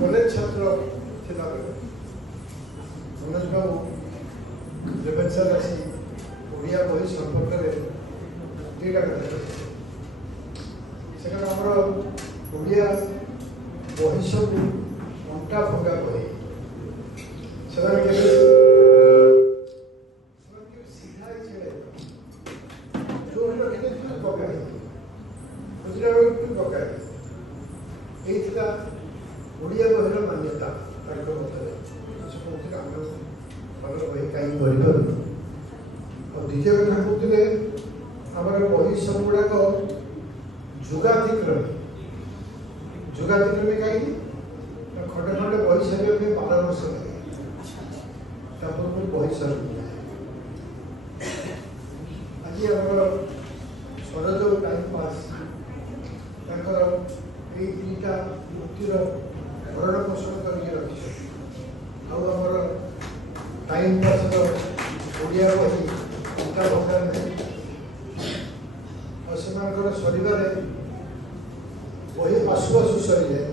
college छात्र थिला मनोज बाबू रेभेन्सा आसी ओडिया बही संपर्क में दुईटा कथा से आमर ओडिया बही सब अंटा भंगा बही से ओडिया बहर मान्यता बही कहीं द्वितीय कथा कहते आमर बही सब गुड़ाक जुगातिक्रमी कहीं खंडे खंडे बही सारे 12 वर्ष लगे बही सर आज आम सरज टाइम पास दुईटा मूर्तिर भरण पोषण करके रखी आमर टाइम पास ओडिया बही अंका भंगा नहीं और सर बही आसु आसु सरी जाए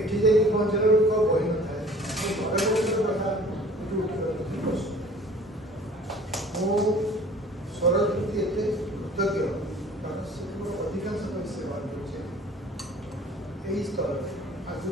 एटी जा पहुँचल बही न था मु सरज प्रति एत कृतज्ञ कारण से अधिकांश सेवा कर स्तर आज